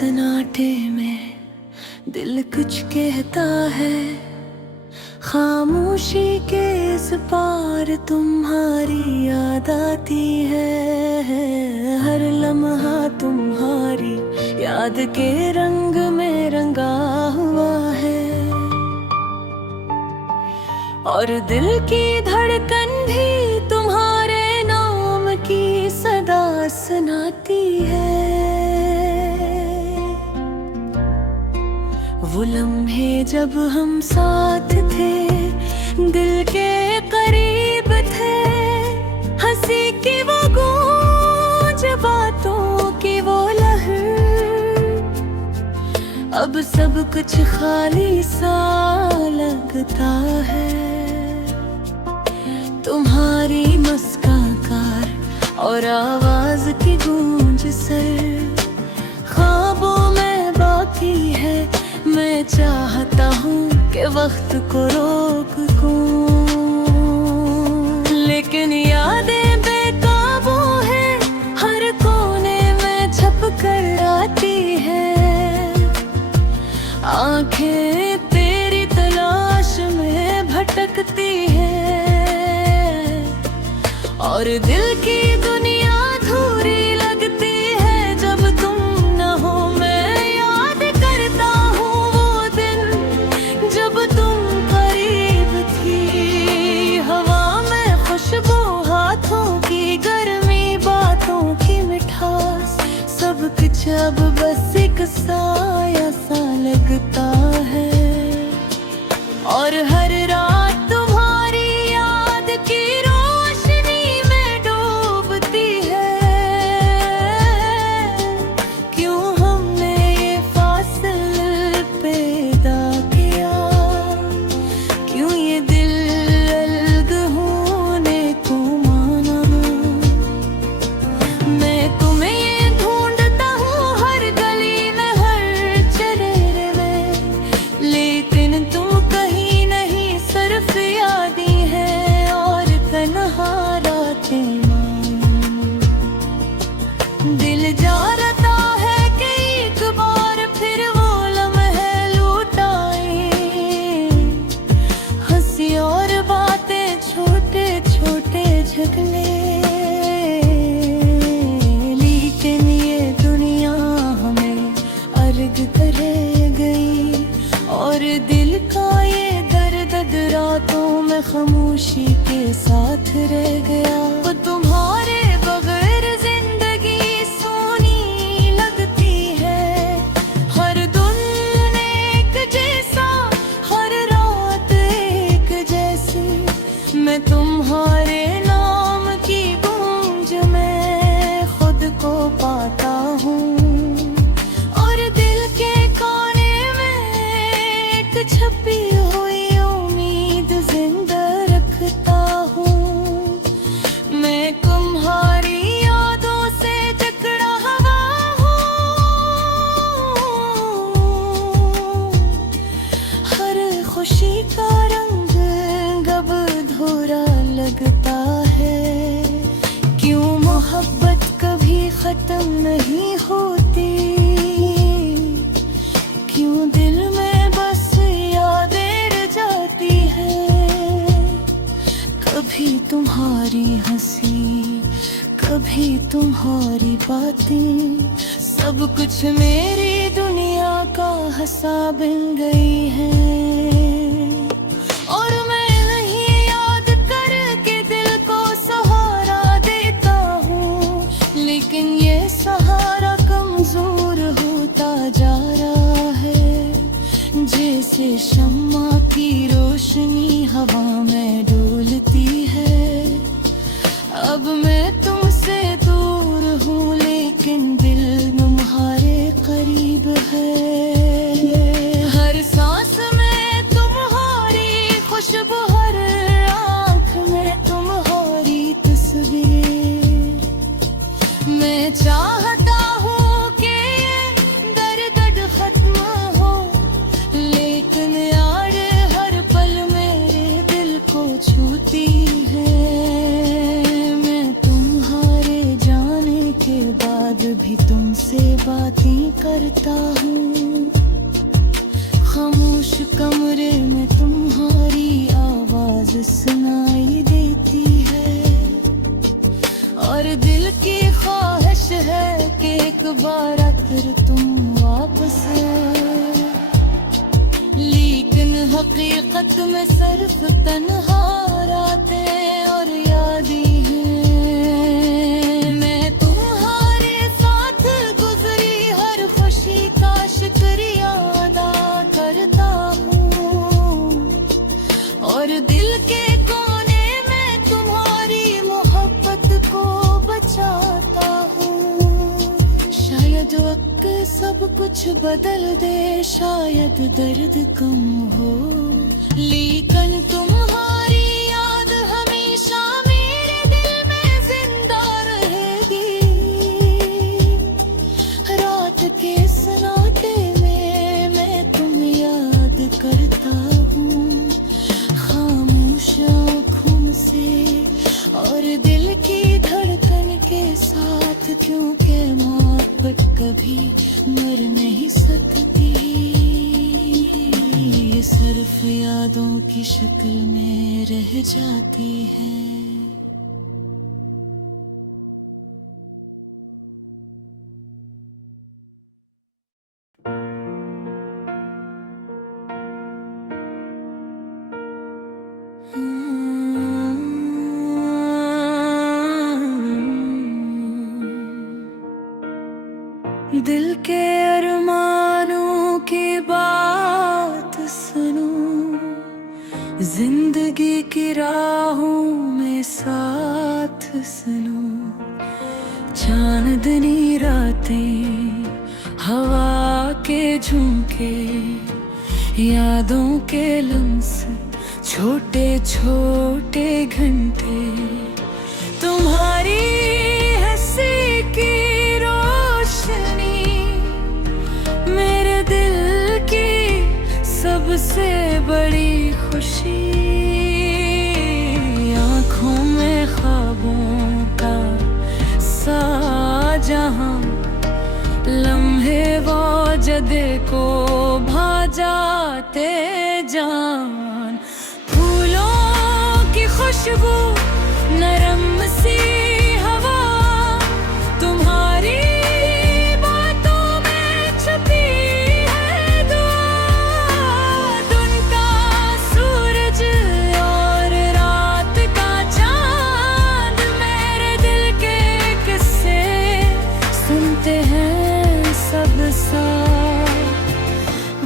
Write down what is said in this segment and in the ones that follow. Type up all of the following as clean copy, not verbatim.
सन्नाटे में दिल कुछ कहता है, खामोशी के इस पार तुम्हारी याद आती है। हर लम्हा तुम्हारी याद के रंग में रंगा हुआ है, और दिल की धड़कन भी तुम्हारे नाम की सदा सुनाती है। वो लम्हे जब हम साथ थे, दिल के करीब थे, हंसी की वो गूंज, बातों की वो लहर, अब सब कुछ खाली सा लगता है। तुम्हारी मुस्कान और आवाज की गूंज सर ख्वाबों में बाकी है। मैं चाहता हूँ कि वक्त को रोक दूं, लेकिन यादें बेकाबू है, हर कोने में छप कर आती है। आंखें तेरी तलाश में भटकती है, और दिल की दुनिया अधूरी लगती है जब तुम न हो। मैं याद करता हूँ वो दिन जब तुम करीब थी, हवा में खुशबू, हाथों की गर्मी, बातों की मिठास, सब कुछ अब बस एक साया सा लगता है। और हर रात तुम्हारी याद की रोशनी में डूबती है। क्यों हमने ये फासले पैदा किया, क्यों ये दिल अलग होने को माना। मैं तुम्हें ये ढूंढता हूँ हर गली में, हर चेहरे में, लेकिन तुम कहीं नहीं, सिर्फ यादें हैं और तन्हा रातें। दिल चाहता है कि एक बार फिर वो लम्हे लौट आए, हंसी और बातें, छोटे छोटे झगड़े, लेकिन ये दुनिया हमें अर्ग करे गई, और दिल का ये दर्द रातों में खामोशी के साथ रह गया। वो तुम्हारे बगैर जिंदगी सोनी लगती है, हर दिन एक जैसा, हर रात एक जैसी। मैं तुम्हारे नाम की गूंज में खुद को पाता हूँ, और दिल के कोने में एक छपी हुई उम्मीद जिंदा रखता हूँ। मैं तुम्हारी यादों से जकड़ा हुआ हूँ, हर खुशी का रंग अब अधूरा लगता है। क्यों मोहब्बत कभी खत्म नहीं होती, क्यों दिल में बस यादें रह जाती है। कभी तुम्हारी हंसी, कभी तुम्हारी बातें, सब कुछ मेरी दुनिया का हिस्सा बन गई है। और मैं नहीं याद करके दिल को सहारा देता हूँ, लेकिन ये सहारा कमजोर होता जा रहा है। जैसे शम्मा की रोशनी हवा में डोलती है, अब मैं तुमसे दूर हूँ, लेकिन दिल तुम्हारे करीब है। हर सांस में तुम्हारी खुशबू, हर आँख में तुम्हारी तस्वीर। मैं चाहता हूँ कि ये दर्द खत्म हो, लेकिन यार हर पल मेरे दिल को छूती है। मैं तुम खामोश कमरे में तुम्हारी आवाज सुनाई देती है, और दिल की ख्वाहिश है कि एक बार आकर तुम वापस आओ। लेकिन हकीकत में सिर्फ तन्हा रातें और यादें हैं। मैं तुम्हारे साथ गुजरी हर खुशी का शुक्रिया अदा करता हूँ, और दिल के कोने में तुम्हारी मोहब्बत को बचाता हूँ। शायद वक्त सब कुछ बदल दे, शायद दर्द कम हो, लेकिन तुम्हारी याद हमेशा मेरे दिल में जिंदा रहेगी। रात के सन्नाटे में मैं तुम याद करता हूँ, खामोश आँखों से और दिल की धड़कन के साथ, क्योंकि मोहब्बत कभी मर नहीं सकती, ये सिर्फ यादों की शक्ल में रह जाती है। दिल के अरमानों की बात सुनो, जिंदगी की राहों में साथ सुनो। चांदनी रातें, हवा के झोंके, यादों के लम्हे, छोटे छोटे घंटे, तुम्हारी हंसी की मेरे दिल की सबसे बड़ी खुशी। आँखों में ख्वाबों का साजहां, लम्हे वो जदे को भा जाते जान। फूलों की खुशबू, नरम सी हवा, तुम्हारी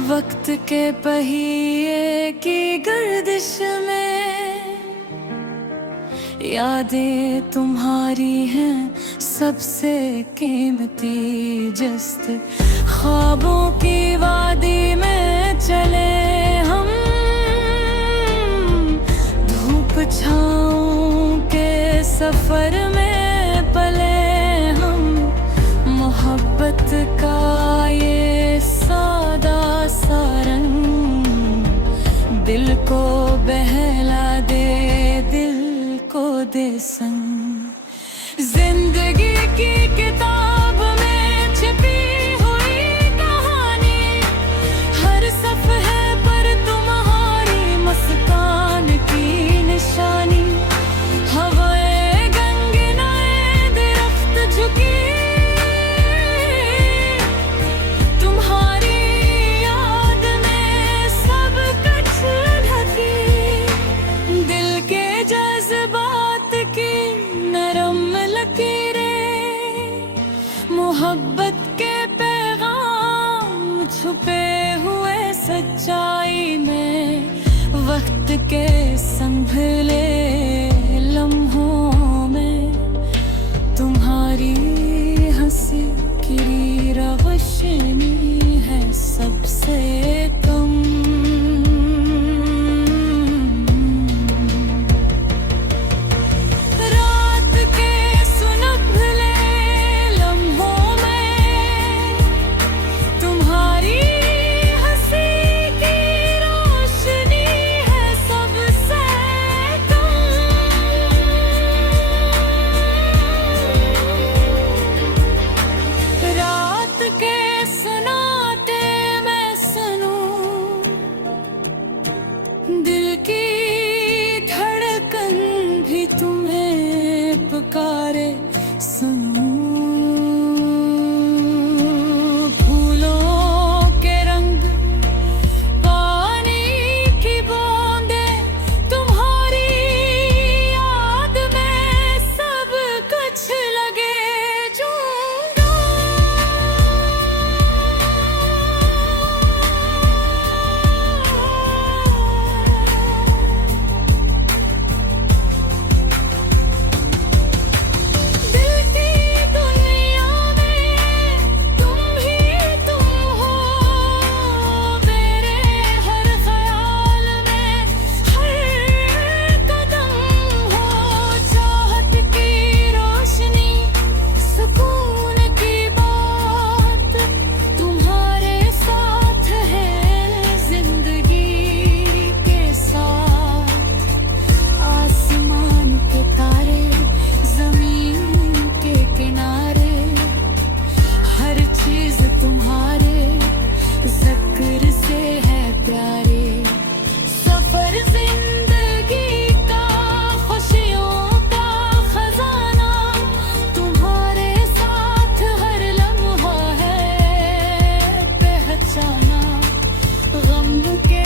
वक्त के पहिए की गर्दिश में यादें तुम्हारी हैं सबसे कीमती जस्त। ख्वाबों की वादी में चले हम, धूप छाँव के सफर में पले हम। मोहब्बत का ये सादा सा रंग दिल को बहला दे, दिल को दे संग। जिंदगी की किताब में छिपी हुई कहानी, हर सफ़हे पर तुम्हारी मुस्कान की निशानी। हवाएं गंगनाए दरख्त झुकी, मोहब्बत के पैगाम छुपे हुए सच्चाई में। वक्त के संभले लम्हों में तुम्हारी हंसी की रोशनी है सबसे कम। सुनो गम के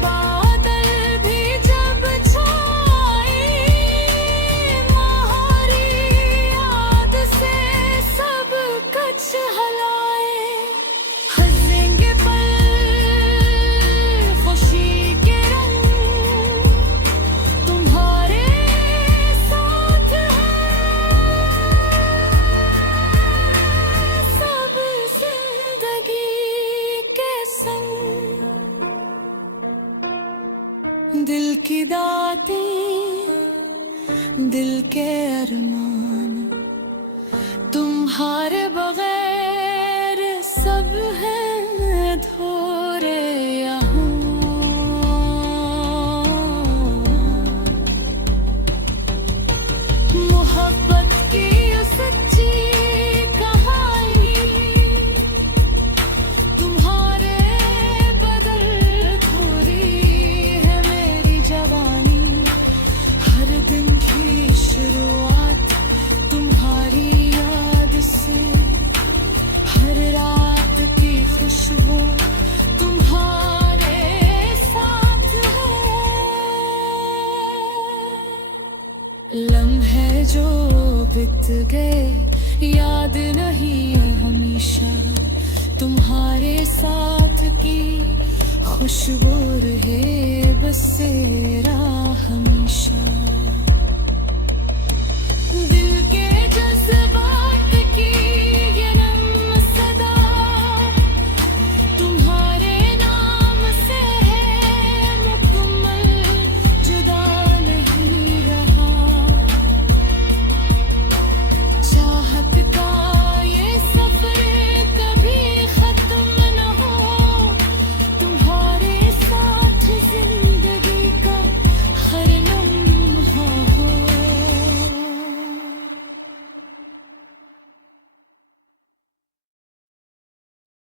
बादल भी जब छाए, तुम्हारी याद से सब कुछ हलाए। हंसेंगे पल खुशी के रंग तुम्हारे साथ है, सब जिंदगी के संग। दिल की दातें, दिल के अरमान, तुम्हारे बगैर सब हैं अधूरे यहाँ। मोहब्बत की ये सच्ची कहानी, तुम्हारे बदल धूरी है मेरी जवानी। हर दिन की शुरुआत तुम्हारी याद से, हर रात की खुशबू तुम्हारे साथ है। लम्हे जो बीत गए याद नहीं हमेशा, तुम्हारे साथ की खुशबू रहे बसेरा हमेशा। दिल के जज्बे